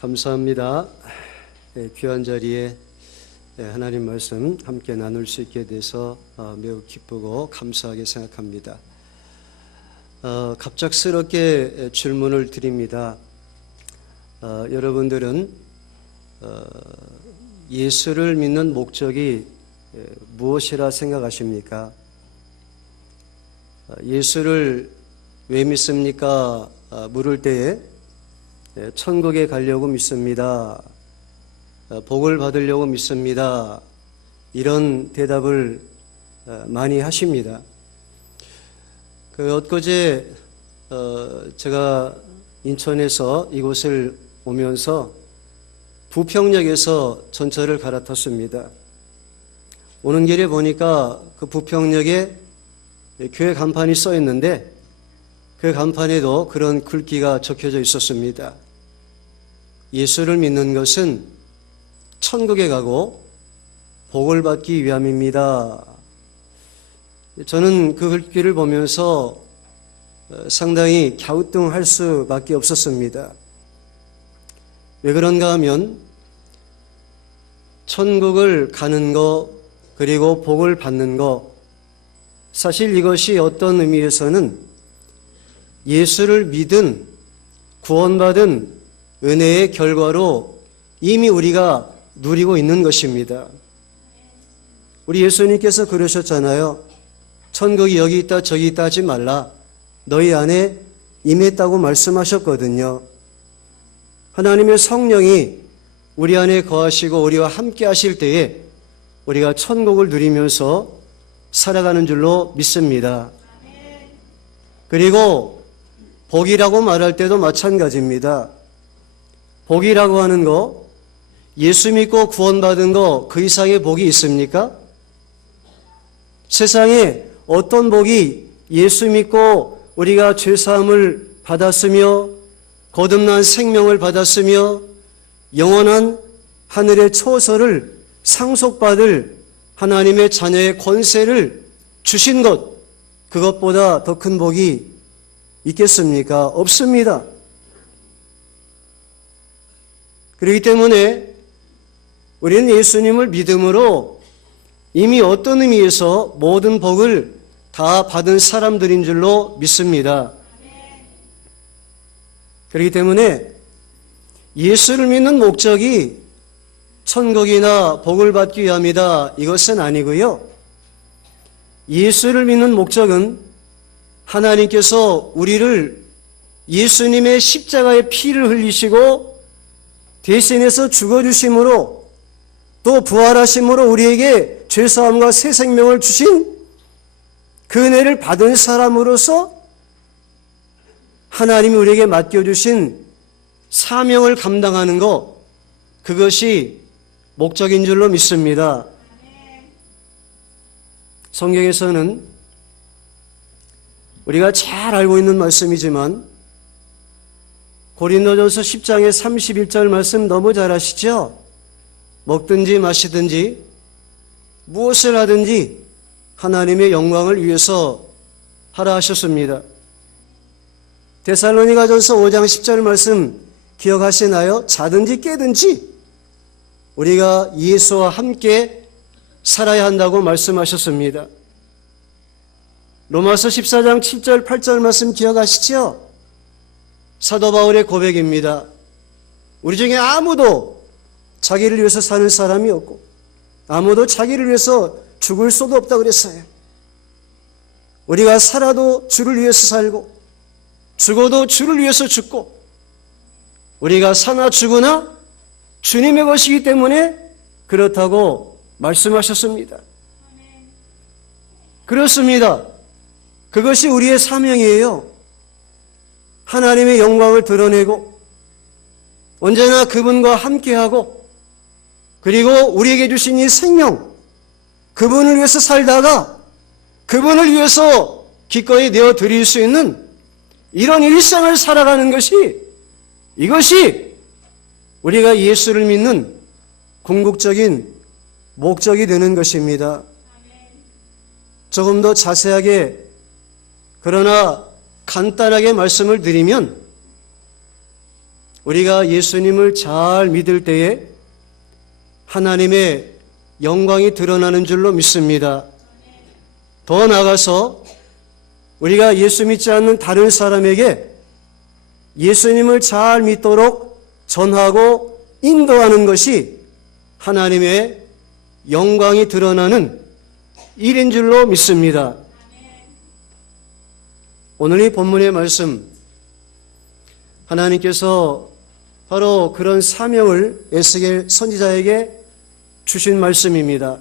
감사합니다. 귀한 자리에 하나님 말씀 함께 나눌 수 있게 돼서 매우 기쁘고 감사하게 생각합니다. 갑작스럽게 질문을 드립니다. 여러분들은 예수를 믿는 목적이 무엇이라 생각하십니까? 예수를 왜 믿습니까? 물을 때에 천국에 가려고 믿습니다. 복을 받으려고 믿습니다. 이런 대답을 많이 하십니다. 엊그제 제가 인천에서 이곳을 오면서 부평역에서 전철을 갈아탔습니다. 오는 길에 보니까 그 부평역에 교회 간판이 써 있는데 그 간판에도 그런 글귀가 적혀져 있었습니다. 예수를 믿는 것은 천국에 가고 복을 받기 위함입니다. 저는 그 글귀를 보면서 상당히 갸우뚱할 수밖에 없었습니다. 왜 그런가 하면 천국을 가는 것 그리고 복을 받는 것, 사실 이것이 어떤 의미에서는 예수를 믿은 구원받은 은혜의 결과로 이미 우리가 누리고 있는 것입니다. 우리 예수님께서 그러셨잖아요. 천국이 여기 있다 저기 있다 하지 말라. 너희 안에 임했다고 말씀하셨거든요. 하나님의 성령이 우리 안에 거하시고 우리와 함께 하실 때에 우리가 천국을 누리면서 살아가는 줄로 믿습니다. 그리고 복이라고 말할 때도 마찬가지입니다. 복이라고 하는 거, 예수 믿고 구원받은 거 그 이상의 복이 있습니까? 세상에 어떤 복이 예수 믿고 우리가 죄사함을 받았으며 거듭난 생명을 받았으며 영원한 하늘의 초소를 상속받을 하나님의 자녀의 권세를 주신 것, 그것보다 더 큰 복이 있겠습니까? 없습니다. 그렇기 때문에 우리는 예수님을 믿음으로 이미 어떤 의미에서 모든 복을 다 받은 사람들인 줄로 믿습니다. 그렇기 때문에 예수를 믿는 목적이 천국이나 복을 받기 위함이다, 이것은 아니고요. 예수를 믿는 목적은 하나님께서 우리를 예수님의 십자가의 피를 흘리시고 대신해서 죽어주심으로 또 부활하심으로 우리에게 죄사함과 새 생명을 주신 그 은혜를 받은 사람으로서 하나님이 우리에게 맡겨주신 사명을 감당하는 것, 그것이 목적인 줄로 믿습니다. 성경에서는 우리가 잘 알고 있는 말씀이지만 고린도전서 10장의 31절 말씀 너무 잘 아시죠? 먹든지 마시든지 무엇을 하든지 하나님의 영광을 위해서 하라 하셨습니다. 데살로니가전서 5장 10절 말씀 기억하시나요? 자든지 깨든지 우리가 예수와 함께 살아야 한다고 말씀하셨습니다. 로마서 14장 7절 8절 말씀 기억하시죠? 사도 바울의 고백입니다. 우리 중에 아무도 자기를 위해서 사는 사람이 없고 아무도 자기를 위해서 죽을 수도 없다고 그랬어요. 우리가 살아도 주를 위해서 살고 죽어도 주를 위해서 죽고 우리가 사나 죽으나 주님의 것이기 때문에 그렇다고 말씀하셨습니다. 그렇습니다. 그것이 우리의 사명이에요. 하나님의 영광을 드러내고 언제나 그분과 함께하고 그리고 우리에게 주신 이 생명, 그분을 위해서 살다가 그분을 위해서 기꺼이 내어드릴 수 있는 이런 일생을 살아가는 것이, 이것이 우리가 예수를 믿는 궁극적인 목적이 되는 것입니다. 조금 더 자세하게 그러나 간단하게 말씀을 드리면 우리가 예수님을 잘 믿을 때에 하나님의 영광이 드러나는 줄로 믿습니다. 더 나아가서 우리가 예수 믿지 않는 다른 사람에게 예수님을 잘 믿도록 전하고 인도하는 것이 하나님의 영광이 드러나는 일인 줄로 믿습니다. 오늘 이 본문의 말씀, 하나님께서 바로 그런 사명을 에스겔 선지자에게 주신 말씀입니다.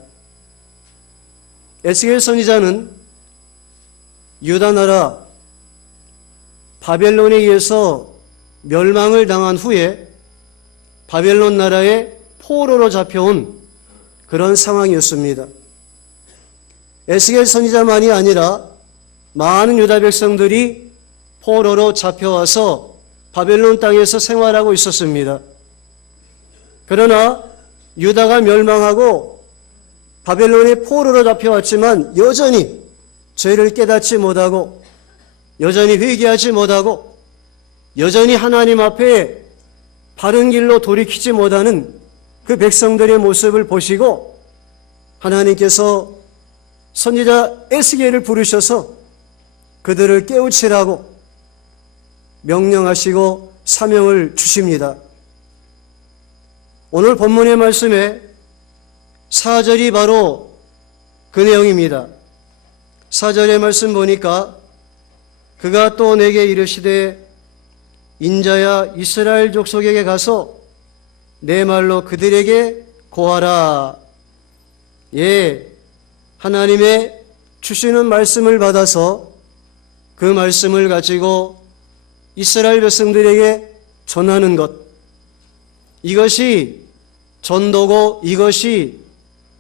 에스겔 선지자는 유다 나라 바벨론에 의해서 멸망을 당한 후에 바벨론 나라의 포로로 잡혀온 그런 상황이었습니다. 에스겔 선지자만이 아니라 많은 유다 백성들이 포로로 잡혀와서 바벨론 땅에서 생활하고 있었습니다. 그러나 유다가 멸망하고 바벨론의 포로로 잡혀왔지만 여전히 죄를 깨닫지 못하고 여전히 회개하지 못하고 여전히 하나님 앞에 바른 길로 돌이키지 못하는 그 백성들의 모습을 보시고 하나님께서 선지자 에스겔을 부르셔서 그들을 깨우치라고 명령하시고 사명을 주십니다. 오늘 본문의 말씀에 4절이 바로 그 내용입니다. 4절의 말씀 보니까 그가 또 내게 이르시되 인자야 이스라엘 족속에게 가서 내 말로 그들에게 고하라. 예, 하나님의 주시는 말씀을 받아서 그 말씀을 가지고 이스라엘 백성들에게 전하는 것, 이것이 전도고 이것이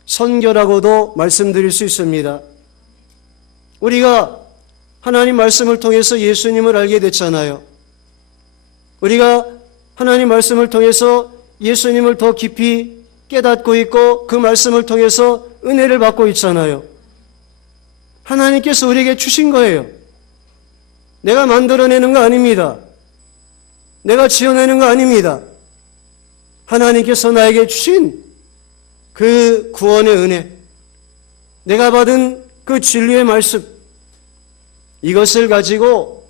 선교라고도 말씀드릴 수 있습니다. 우리가 하나님 말씀을 통해서 예수님을 알게 됐잖아요. 우리가 하나님 말씀을 통해서 예수님을 더 깊이 깨닫고 있고 그 말씀을 통해서 은혜를 받고 있잖아요. 하나님께서 우리에게 주신 거예요. 내가 만들어내는 거 아닙니다. 내가 지어내는 거 아닙니다. 하나님께서 나에게 주신 그 구원의 은혜, 내가 받은 그 진리의 말씀, 이것을 가지고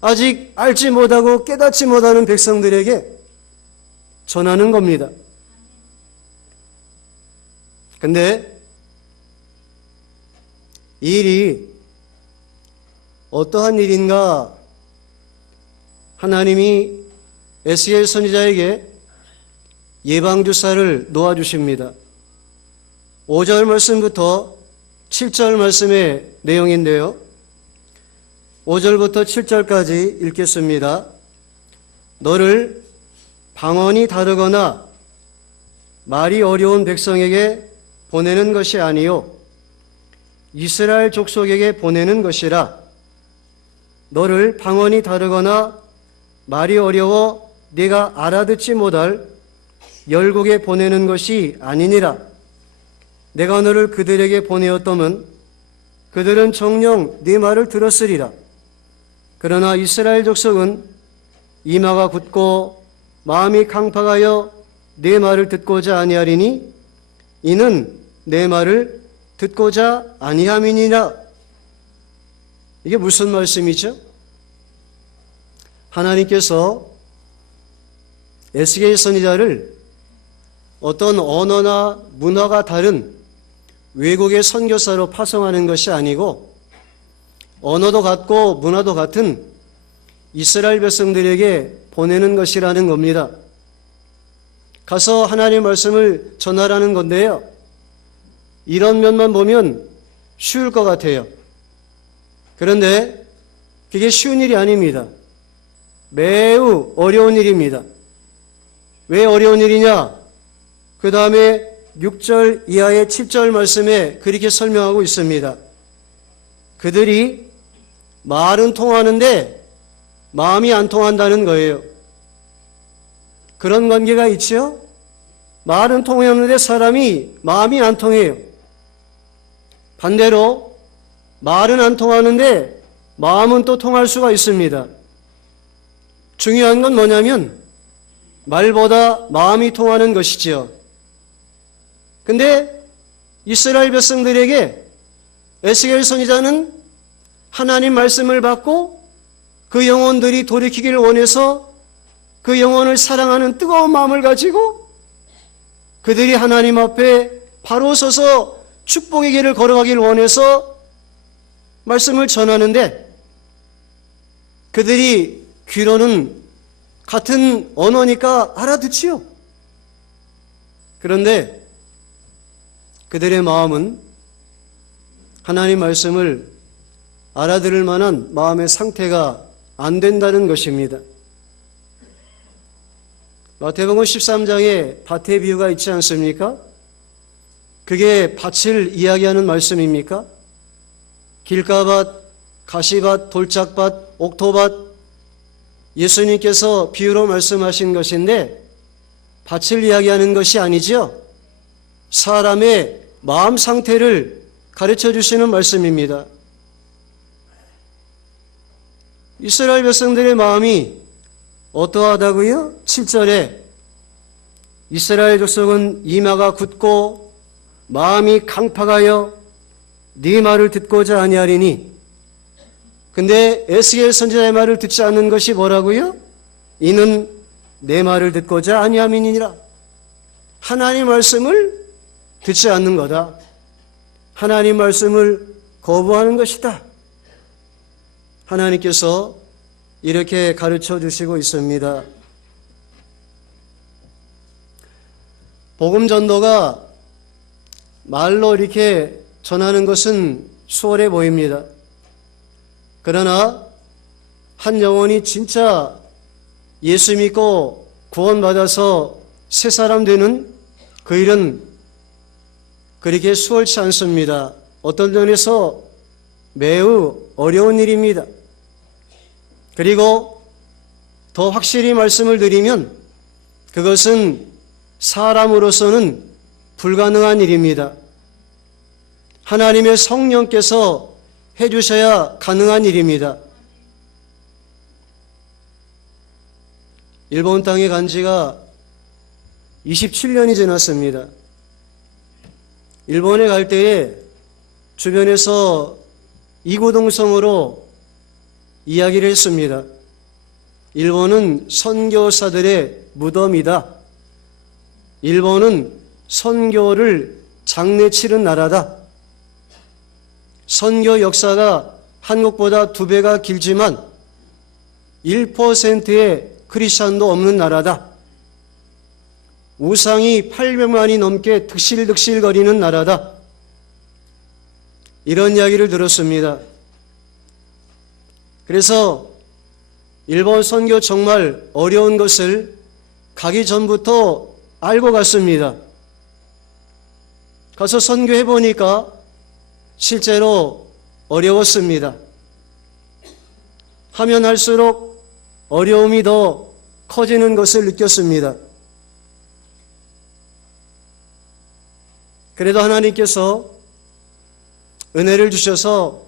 아직 알지 못하고 깨닫지 못하는 백성들에게 전하는 겁니다. 근데 이 일이 어떠한 일인가? 하나님이 에스겔 선지자에게 예방주사를 놓아주십니다. 5절 말씀부터 7절 말씀의 내용인데요. 5절부터 7절까지 읽겠습니다. 너를 방언이 다르거나 말이 어려운 백성에게 보내는 것이 아니요 이스라엘 족속에게 보내는 것이라. 너를 방언이 다르거나 말이 어려워 네가 알아듣지 못할 열국에 보내는 것이 아니니라. 내가 너를 그들에게 보내었더면 그들은 정녕 네 말을 들었으리라. 그러나 이스라엘 족속은 이마가 굳고 마음이 강팍하여 네 말을 듣고자 아니하리니 이는 내 말을 듣고자 아니함이니라. 이게 무슨 말씀이죠? 하나님께서 에스겔 선지자를 어떤 언어나 문화가 다른 외국의 선교사로 파송하는 것이 아니고 언어도 같고 문화도 같은 이스라엘 백성들에게 보내는 것이라는 겁니다. 가서 하나님의 말씀을 전하라는 건데요. 이런 면만 보면 쉬울 것 같아요. 그런데 그게 쉬운 일이 아닙니다. 매우 어려운 일입니다. 왜 어려운 일이냐? 그 다음에 6절 이하의 7절 말씀에 그렇게 설명하고 있습니다. 그들이 말은 통하는데 마음이 안 통한다는 거예요. 그런 관계가 있죠? 말은 통하는데 사람이 마음이 안 통해요. 반대로 말은 안 통하는데 마음은 또 통할 수가 있습니다. 중요한 건 뭐냐면 말보다 마음이 통하는 것이지요. 근데 이스라엘 백성들에게 에스겔 선지자는 하나님 말씀을 받고 그 영혼들이 돌이키기를 원해서 그 영혼을 사랑하는 뜨거운 마음을 가지고 그들이 하나님 앞에 바로 서서 축복의 길을 걸어가기를 원해서 말씀을 전하는데 그들이 귀로는 같은 언어니까 알아듣지요. 그런데 그들의 마음은 하나님 말씀을 알아들을 만한 마음의 상태가 안 된다는 것입니다. 마태복음 13장에 밭의 비유가 있지 않습니까? 그게 밭을 이야기하는 말씀입니까? 길가밭, 가시밭, 돌짝밭, 옥토밭, 예수님께서 비유로 말씀하신 것인데 밭을 이야기하는 것이 아니죠. 사람의 마음 상태를 가르쳐 주시는 말씀입니다. 이스라엘 백성들의 마음이 어떠하다고요? 7절에 이스라엘 족속은 이마가 굳고 마음이 강팍하여 네 말을 듣고자 아니하리니. 근데 에스겔 선지자의 말을 듣지 않는 것이 뭐라고요? 이는 내 말을 듣고자 아니함이니라. 하나님 말씀을 듣지 않는 거다. 하나님 말씀을 거부하는 것이다. 하나님께서 이렇게 가르쳐 주시고 있습니다. 복음 전도가 말로 이렇게 전하는 것은 수월해 보입니다. 그러나 한 영혼이 진짜 예수 믿고 구원받아서 새 사람 되는 그 일은 그렇게 수월치 않습니다. 어떤 면에서 매우 어려운 일입니다. 그리고 더 확실히 말씀을 드리면 그것은 사람으로서는 불가능한 일입니다. 하나님의 성령께서 해주셔야 가능한 일입니다. 일본 땅에 간 지가 27년이 지났습니다. 일본에 갈 때에 주변에서 이구동성으로 이야기를 했습니다. 일본은 선교사들의 무덤이다. 일본은 선교를 장례치른 나라다. 선교 역사가 한국보다 2배가 길지만 1%의 크리스찬도 없는 나라다. 우상이 800만이 넘게 득실득실거리는 나라다. 이런 이야기를 들었습니다. 그래서 일본 선교 정말 어려운 것을 가기 전부터 알고 갔습니다. 가서 선교해 보니까 실제로 어려웠습니다. 하면 할수록 어려움이 더 커지는 것을 느꼈습니다. 그래도 하나님께서 은혜를 주셔서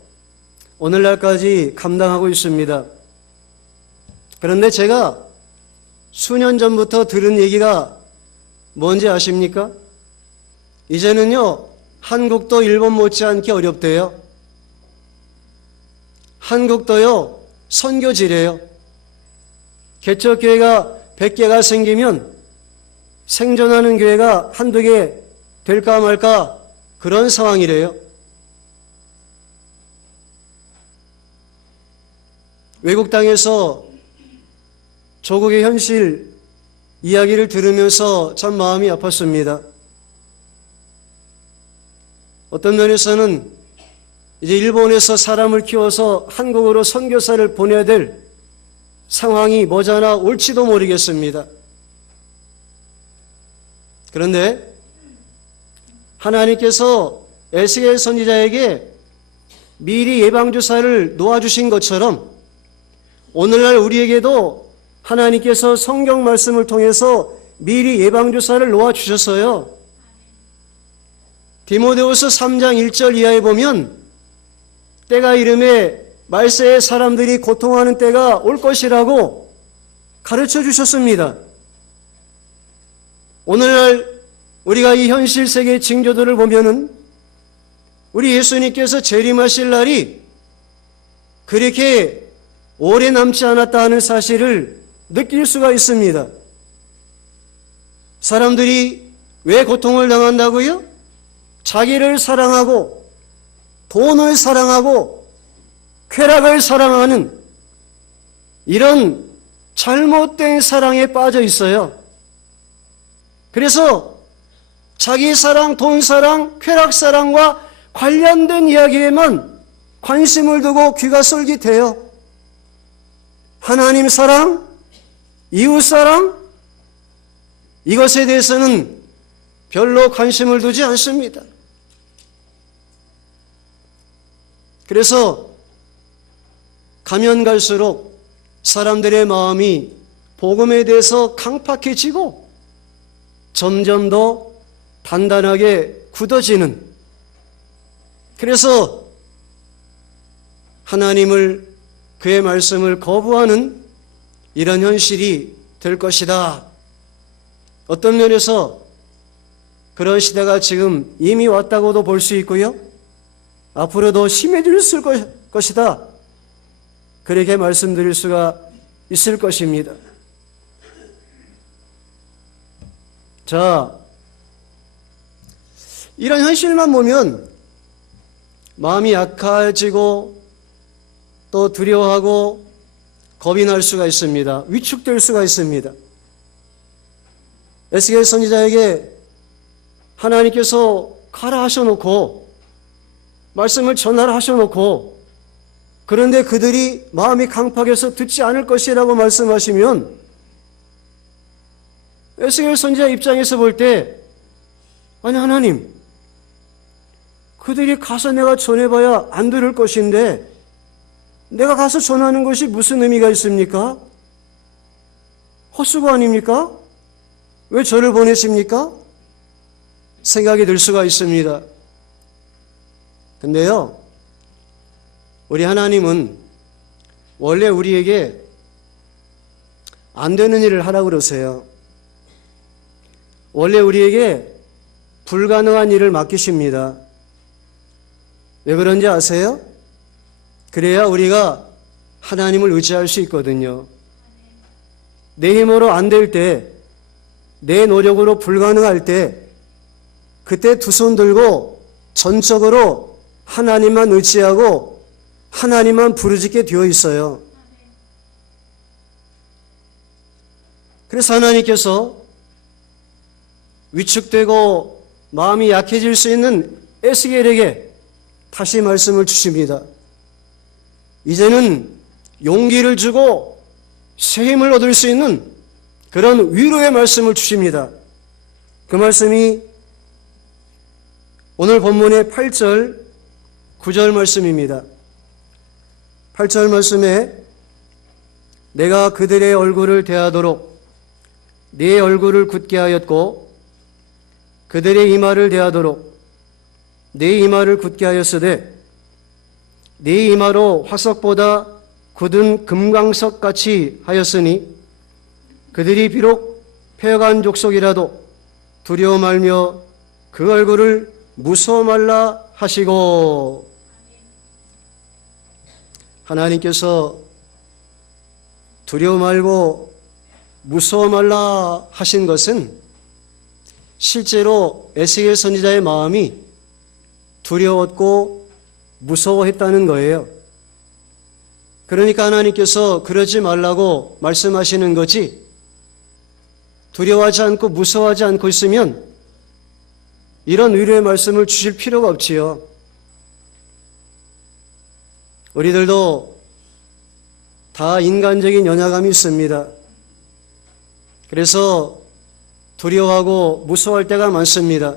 오늘날까지 감당하고 있습니다. 그런데 제가 수년 전부터 들은 얘기가 뭔지 아십니까? 이제는요, 한국도 일본 못지않게 어렵대요. 한국도요, 선교지래요. 개척교회가 100개가 생기면 생존하는 교회가 한두 개 될까 말까 그런 상황이래요. 외국 땅에서 조국의 현실 이야기를 들으면서 참 마음이 아팠습니다. 어떤 면에서는 이제 일본에서 사람을 키워서 한국으로 선교사를 보내야 될 상황이 머지않아 올지도 모르겠습니다. 그런데 하나님께서 에스겔 선지자에게 미리 예방주사를 놓아주신 것처럼 오늘날 우리에게도 하나님께서 성경 말씀을 통해서 미리 예방주사를 놓아주셨어요. 디모데후서 3장 1절 이하에 보면 때가 이름에 말세의 사람들이 고통하는 때가 올 것이라고 가르쳐 주셨습니다. 오늘날 우리가 이 현실 세계 징조들을 보면은 우리 예수님께서 재림하실 날이 그렇게 오래 남지 않았다 하는 사실을 느낄 수가 있습니다. 사람들이 왜 고통을 당한다고요? 자기를 사랑하고 돈을 사랑하고 쾌락을 사랑하는 이런 잘못된 사랑에 빠져 있어요. 그래서 자기 사랑, 돈 사랑, 쾌락 사랑과 관련된 이야기에만 관심을 두고 귀가 솔깃해요. 하나님 사랑, 이웃 사랑, 이것에 대해서는 별로 관심을 두지 않습니다. 그래서 가면 갈수록 사람들의 마음이 복음에 대해서 강팍해지고 점점 더 단단하게 굳어지는, 그래서 하나님을, 그의 말씀을 거부하는 이런 현실이 될 것이다. 어떤 면에서 그런 시대가 지금 이미 왔다고도 볼 수 있고요. 앞으로도 심해질 것이다. 그렇게 말씀드릴 수가 있을 것입니다. 자, 이런 현실만 보면 마음이 약해지고 또 두려워하고 겁이 날 수가 있습니다. 위축될 수가 있습니다. 에스겔 선지자에게 하나님께서 가라 하셔놓고 말씀을 전하라 하셔놓고 그런데 그들이 마음이 강팍해서 듣지 않을 것이라고 말씀하시면 에스겔 선지자 입장에서 볼 때 아니 하나님, 그들이 가서 내가 전해봐야 안 들을 것인데 내가 가서 전하는 것이 무슨 의미가 있습니까? 헛수고 아닙니까? 왜 저를 보내십니까? 생각이 들 수가 있습니다. 근데요, 우리 하나님은 원래 우리에게 안 되는 일을 하라고 그러세요. 원래 우리에게 불가능한 일을 맡기십니다. 왜 그런지 아세요? 그래야 우리가 하나님을 의지할 수 있거든요. 내 힘으로 안 될 때, 내 노력으로 불가능할 때, 그때 두 손 들고 전적으로 하나님만 의지하고 하나님만 부르짖게 되어 있어요. 그래서 하나님께서 위축되고 마음이 약해질 수 있는 에스겔에게 다시 말씀을 주십니다. 이제는 용기를 주고 새 힘을 얻을 수 있는 그런 위로의 말씀을 주십니다. 그 말씀이 오늘 본문의 8절, 9절 말씀입니다. 8절 말씀에 내가 그들의 얼굴을 대하도록 네 얼굴을 굳게 하였고 그들의 이마를 대하도록 네 이마를 굳게 하였으되 네 이마로 화석보다 굳은 금강석같이 하였으니 그들이 비록 패역한 족속이라도 두려워 말며 그 얼굴을 무서워 말라 하시고, 하나님께서 두려워 말고 무서워 말라 하신 것은 실제로 에스겔 선지자의 마음이 두려웠고 무서워했다는 거예요. 그러니까 하나님께서 그러지 말라고 말씀하시는 거지, 두려워하지 않고 무서워하지 않고 있으면 이런 위로의 말씀을 주실 필요가 없지요. 우리들도 다 인간적인 연약함이 있습니다. 그래서 두려워하고 무서워할 때가 많습니다.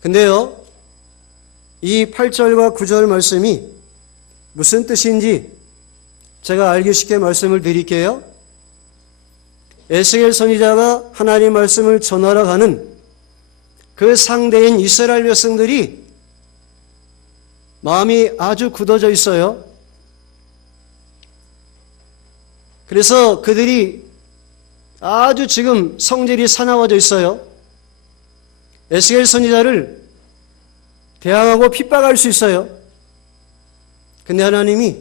근데요, 이 8절과 9절 말씀이 무슨 뜻인지 제가 알기 쉽게 말씀을 드릴게요. 에스겔 선지자가 하나님 말씀을 전하러 가는 그 상대인 이스라엘 백성들이 마음이 아주 굳어져 있어요. 그래서 그들이 아주 지금 성질이 사나워져 있어요. 에스겔 선지자를 대항하고 핍박할 수 있어요. 근데 하나님이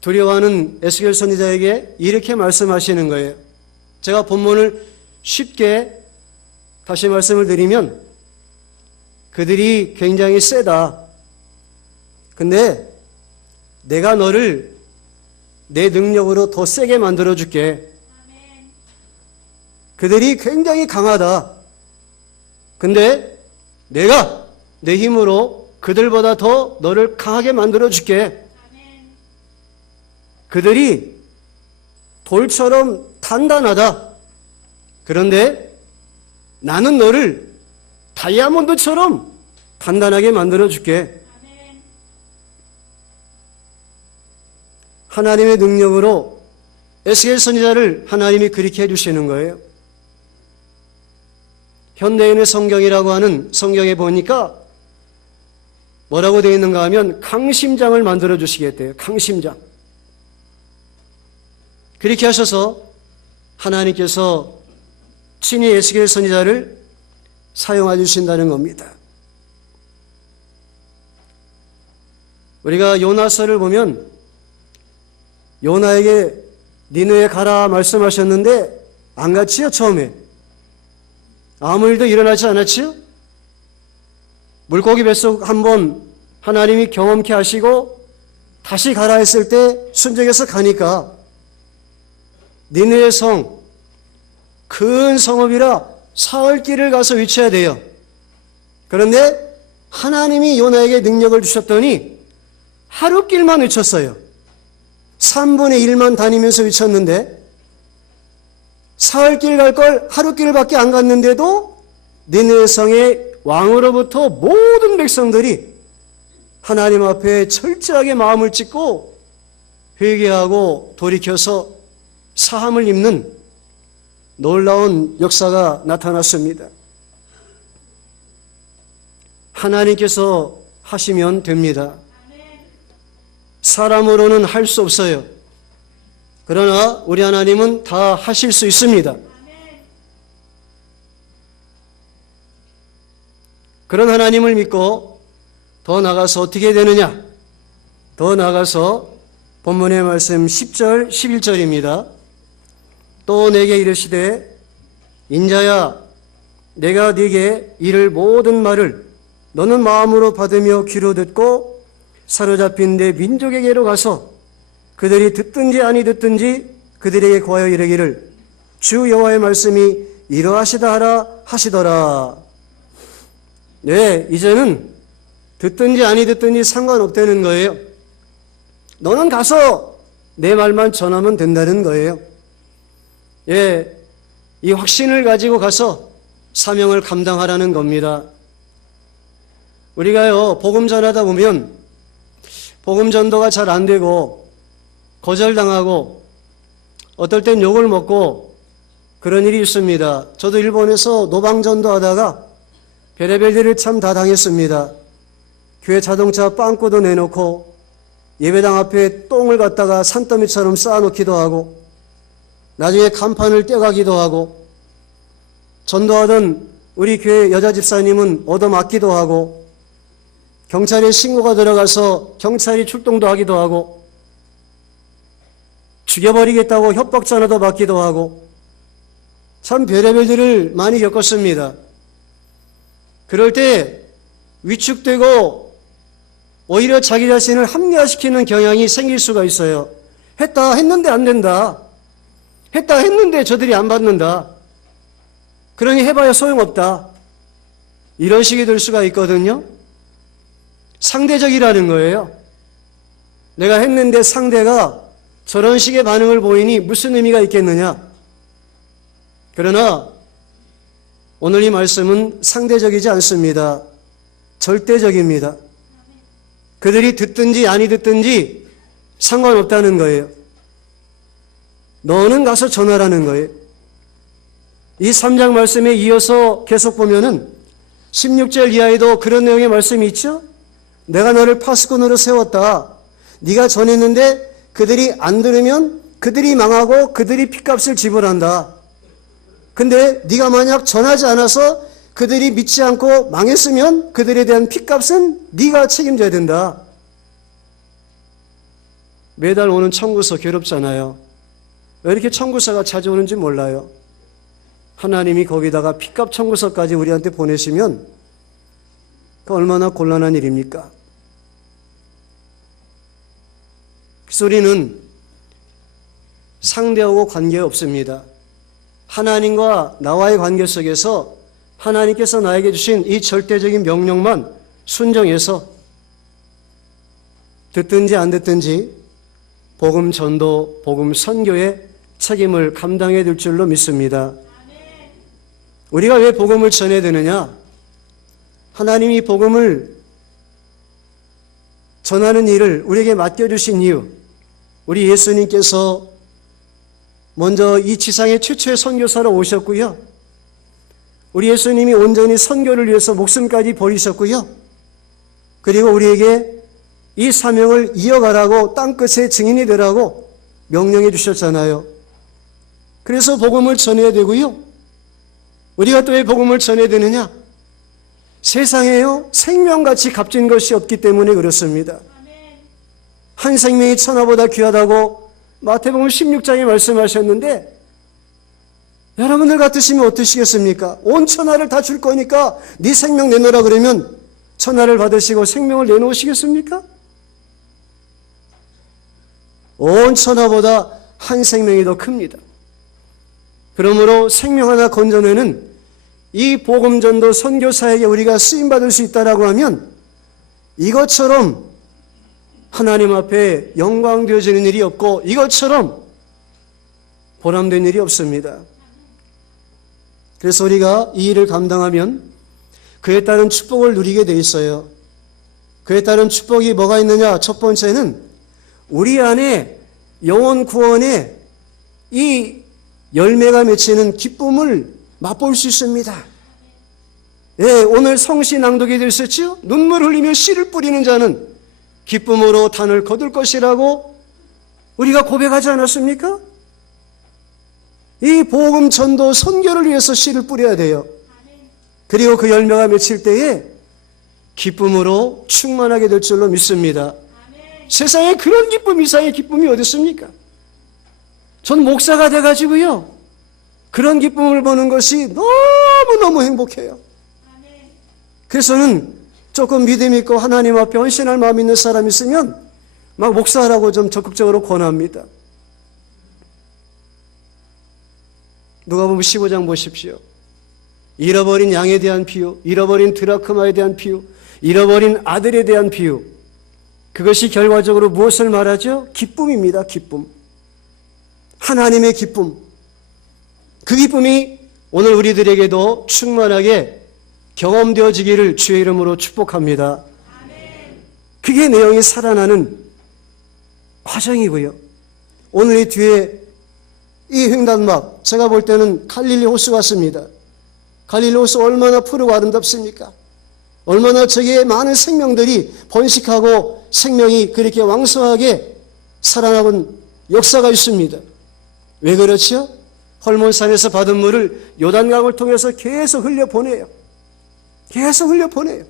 두려워하는 에스겔 선지자에게 이렇게 말씀하시는 거예요. 제가 본문을 쉽게 다시 말씀을 드리면, 그들이 굉장히 세다. 근데 내가 너를 내 능력으로 더 세게 만들어 줄게. 그들이 굉장히 강하다. 근데 내가 내 힘으로 그들보다 더 너를 강하게 만들어 줄게. 그들이 돌처럼 단단하다. 그런데 나는 너를 다이아몬드처럼 단단하게 만들어 줄게. 하나님의 능력으로 에스겔 선지자를 하나님이 그렇게 해주시는 거예요. 현대인의 성경이라고 하는 성경에 보니까 뭐라고 되어 있는가 하면 강심장을 만들어 주시겠대요. 강심장. 그렇게 하셔서 하나님께서 친히 에스겔 선지자를 사용해 주신다는 겁니다. 우리가 요나서를 보면 요나에게 니느웨 가라 말씀하셨는데 안 갔지요, 처음에. 아무 일도 일어나지 않았지요? 물고기 뱃속 한번 하나님이 경험케 하시고 다시 가라 했을 때 순종해서 가니까 니느웨 성, 큰 성읍이라 사흘 길을 가서 위쳐야 돼요. 그런데 하나님이 요나에게 능력을 주셨더니 하루 길만 위쳤어요. 3분의 1만 다니면서 위쳤는데 사흘 길 갈 걸 하루 길밖에 안 갔는데도 니느웨 성의 왕으로부터 모든 백성들이 하나님 앞에 철저하게 마음을 찢고 회개하고 돌이켜서 사함을 입는 놀라운 역사가 나타났습니다. 하나님께서 하시면 됩니다. 사람으로는 할 수 없어요. 그러나 우리 하나님은 다 하실 수 있습니다. 그런 하나님을 믿고 더 나가서 어떻게 되느냐? 더 나가서 본문의 말씀 10절, 11절입니다. 또 내게 이르시되 인자야 내가 네게 이를 모든 말을 너는 마음으로 받으며 귀로 듣고 사로잡힌 내 민족에게로 가서 그들이 듣든지 아니 듣든지 그들에게 고하여 이르기를 주 여호와의 말씀이 이러하시다 하라 하시더라. 네, 이제는 듣든지 아니 듣든지 상관없다는 거예요. 너는 가서 내 말만 전하면 된다는 거예요. 예, 이 확신을 가지고 가서 사명을 감당하라는 겁니다. 우리가요, 복음 전하다 보면 복음 전도가 잘 안 되고 거절당하고 어떨 땐 욕을 먹고 그런 일이 있습니다. 저도 일본에서 노방전도 하다가 별의별 일을 참 다 당했습니다. 교회 자동차 빵꾸도 내놓고 예배당 앞에 똥을 갖다가 산더미처럼 쌓아놓기도 하고 나중에 간판을 떼가기도 하고 전도하던 우리 교회 여자 집사님은 얻어맞기도 하고 경찰에 신고가 들어가서 경찰이 출동도 하기도 하고 죽여버리겠다고 협박 전화도 받기도 하고 참 별의별 일을 많이 겪었습니다. 그럴 때 위축되고 오히려 자기 자신을 합리화시키는 경향이 생길 수가 있어요. 했다 했는데 안 된다. 했다 했는데 저들이 안 받는다. 그러니 해봐야 소용없다. 이런 식이 될 수가 있거든요. 상대적이라는 거예요. 내가 했는데 상대가 저런 식의 반응을 보이니 무슨 의미가 있겠느냐. 그러나 오늘 이 말씀은 상대적이지 않습니다. 절대적입니다. 그들이 듣든지 아니 듣든지 상관없다는 거예요. 너는 가서 전하라는 거예요. 이 3장 말씀에 이어서 계속 보면은 16절 이하에도 그런 내용의 말씀이 있죠. 내가 너를 파수꾼으로 세웠다. 네가 전했는데 그들이 안 들으면 그들이 망하고 그들이 핏값을 지불한다. 근데 네가 만약 전하지 않아서 그들이 믿지 않고 망했으면 그들에 대한 핏값은 네가 책임져야 된다. 매달 오는 청구서 괴롭잖아요. 왜 이렇게 청구서가 자주 오는지 몰라요. 하나님이 거기다가 핏값 청구서까지 우리한테 보내시면 그 얼마나 곤란한 일입니까? 그래서 우리는 상대하고 관계 없습니다. 하나님과 나와의 관계 속에서 하나님께서 나에게 주신 이 절대적인 명령만 순종해서 듣든지 안 듣든지 복음 전도, 복음 선교의 책임을 감당해야 될 줄로 믿습니다. 우리가 왜 복음을 전해야 되느냐? 하나님이 복음을 전하는 일을 우리에게 맡겨주신 이유, 우리 예수님께서 먼저 이 지상의 최초의 선교사로 오셨고요. 우리 예수님이 온전히 선교를 위해서 목숨까지 버리셨고요. 그리고 우리에게 이 사명을 이어가라고 땅끝의 증인이 되라고 명령해 주셨잖아요. 그래서 복음을 전해야 되고요. 우리가 또 왜 복음을 전해야 되느냐? 세상에요 생명같이 값진 것이 없기 때문에 그렇습니다. 한 생명이 천하보다 귀하다고 마태복음 16장에 말씀하셨는데 여러분들 같으시면 어떠시겠습니까? 온 천하를 다 줄 거니까 네 생명 내놓으라 그러면 천하를 받으시고 생명을 내놓으시겠습니까? 온 천하보다 한 생명이 더 큽니다. 그러므로 생명 하나 건져내는 이 복음전도 선교사에게 우리가 쓰임받을 수 있다라고 하면 이것처럼 하나님 앞에 영광 되어지는 일이 없고 이것처럼 보람된 일이 없습니다. 그래서 우리가 이 일을 감당하면 그에 따른 축복을 누리게 돼 있어요. 그에 따른 축복이 뭐가 있느냐? 첫 번째는 우리 안에 영혼 구원의 이 열매가 맺히는 기쁨을 맛볼 수 있습니다. 예, 오늘 성시 낭독이 되셨죠? 눈물 흘리며 씨를 뿌리는 자는 기쁨으로 단을 거둘 것이라고 우리가 고백하지 않았습니까? 이 복음 전도 선교를 위해서 씨를 뿌려야 돼요. 그리고 그 열매가 맺힐 때에 기쁨으로 충만하게 될 줄로 믿습니다. 세상에 그런 기쁨 이상의 기쁨이 어디 있습니까? 전 목사가 돼가지고요 그런 기쁨을 보는 것이 너무너무 행복해요. 그래서는 조금 믿음 있고 하나님 앞에 헌신할 마음 있는 사람 있으면 막 목사라고 좀 적극적으로 권합니다. 누가복음 15장 보십시오. 잃어버린 양에 대한 비유, 잃어버린 드라크마에 대한 비유, 잃어버린 아들에 대한 비유. 그것이 결과적으로 무엇을 말하죠? 기쁨입니다. 기쁨. 하나님의 기쁨. 그 기쁨이 오늘 우리들에게도 충만하게 경험되어지기를 주의 이름으로 축복합니다. 그게 내용이 살아나는 과정이고요. 오늘 이 뒤에 이 횡단막 제가 볼 때는 갈릴리 호수 같습니다. 갈릴리 호수 얼마나 푸르고 아름답습니까? 얼마나 저기에 많은 생명들이 번식하고 생명이 그렇게 왕성하게 살아나는 역사가 있습니다. 왜 그렇죠? 헐몬산에서 받은 물을 요단강을 통해서 계속 흘려보내요. 계속 흘려보내요.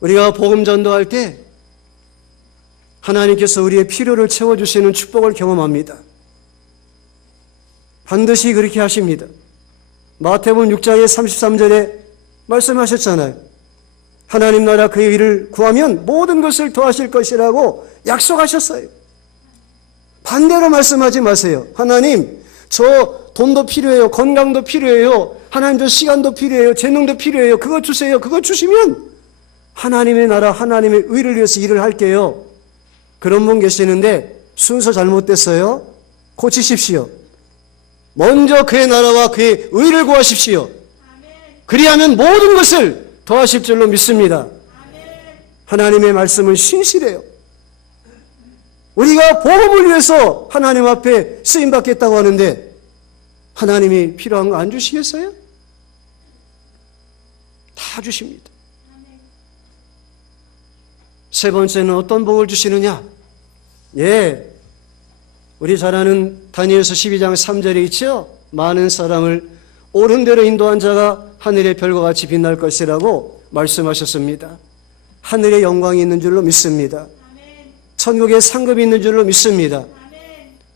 우리가 복음 전도할 때 하나님께서 우리의 필요를 채워주시는 축복을 경험합니다. 반드시 그렇게 하십니다. 마태복음 6장의 33절에 말씀하셨잖아요. 하나님 나라 그의 일을 구하면 모든 것을 더하실 것이라고 약속하셨어요. 반대로 말씀하지 마세요. 하나님 저 돈도 필요해요. 건강도 필요해요. 하나님 저 시간도 필요해요. 재능도 필요해요. 그거 주세요. 그거 주시면 하나님의 나라 하나님의 의를 위해서 일을 할게요. 그런 분 계시는데 순서 잘못됐어요. 고치십시오. 먼저 그의 나라와 그의 의를 구하십시오. 그리하면 모든 것을 더하실 줄로 믿습니다. 하나님의 말씀은 신실해요. 우리가 복음을 위해서 하나님 앞에 쓰임받겠다고 하는데 하나님이 필요한 거 안 주시겠어요? 다 주십니다. 세 번째는 어떤 복을 주시느냐? 예, 우리 잘 아는 다니엘서 12장 3절에 있죠? 많은 사람을 옳은 대로 인도한 자가 하늘의 별과 같이 빛날 것이라고 말씀하셨습니다. 하늘의 영광이 있는 줄로 믿습니다. 천국의 상급이 있는 줄로 믿습니다.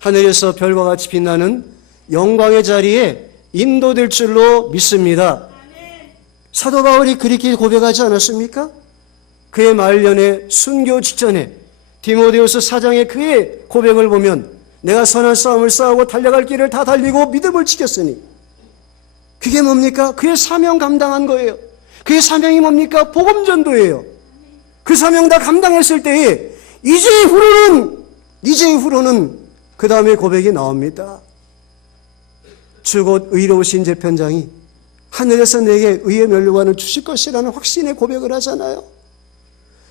하늘에서 별과 같이 빛나는 영광의 자리에 인도될 줄로 믿습니다. 사도 바울이 그렇게 고백하지 않았습니까? 그의 말년에 순교 직전에 디모데후서 4장의 그의 고백을 보면 내가 선한 싸움을 싸우고 달려갈 길을 다 달리고 믿음을 지켰으니, 그게 뭡니까? 그의 사명 감당한 거예요. 그의 사명이 뭡니까? 복음 전도예요. 그 사명 다 감당했을 때에 이제 후로는 그 다음에 고백이 나옵니다. 주 곧 의로우신 재편장이 하늘에서 내게 의의 면류관을 주실 것이라는 확신의 고백을 하잖아요.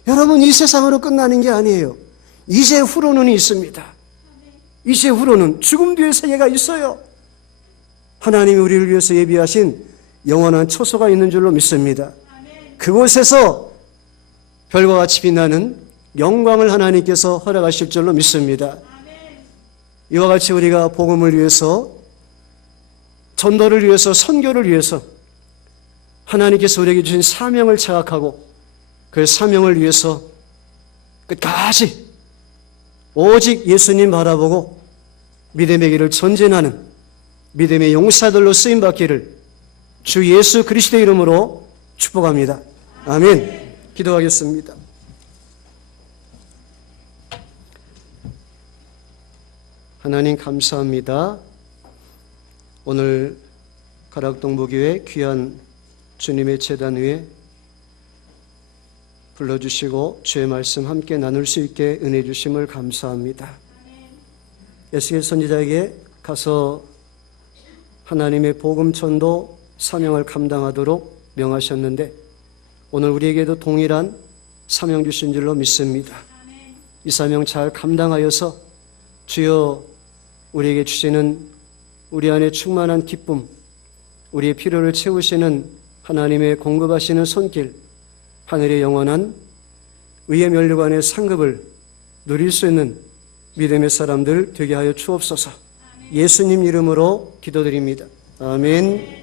여러분, 이 세상으로 끝나는 게 아니에요. 이제 후로는 있습니다. 이제 후로는 죽음 뒤의 세계가 있어요. 하나님이 우리를 위해서 예비하신 영원한 초소가 있는 줄로 믿습니다. 그곳에서 별과 같이 빛나는 영광을 하나님께서 허락하실 줄로 믿습니다. 이와 같이 우리가 복음을 위해서, 전도를 위해서, 선교를 위해서 하나님께서 우리에게 주신 사명을 자각하고 그 사명을 위해서 끝까지 오직 예수님 바라보고 믿음의 길을 전진하는 믿음의 용사들로 쓰임받기를 주 예수 그리스도의 이름으로 축복합니다. 아멘. 기도하겠습니다. 하나님 감사합니다. 오늘 가락동부교회 귀한 주님의 제단 위에 불러주시고 주의 말씀 함께 나눌 수 있게 은혜 주심을 감사합니다. 에스겔 선지자에게 가서 하나님의 복음 전도 사명을 감당하도록 명하셨는데 오늘 우리에게도 동일한 사명 주신 줄로 믿습니다. 이 사명 잘 감당하여서 주여 우리에게 주시는 우리 안에 충만한 기쁨, 우리의 필요를 채우시는 하나님의 공급하시는 손길, 하늘의 영원한 의의 면류관의 상급을 누릴 수 있는 믿음의 사람들 되게 하여 주옵소서. 예수님 이름으로 기도드립니다. 아멘.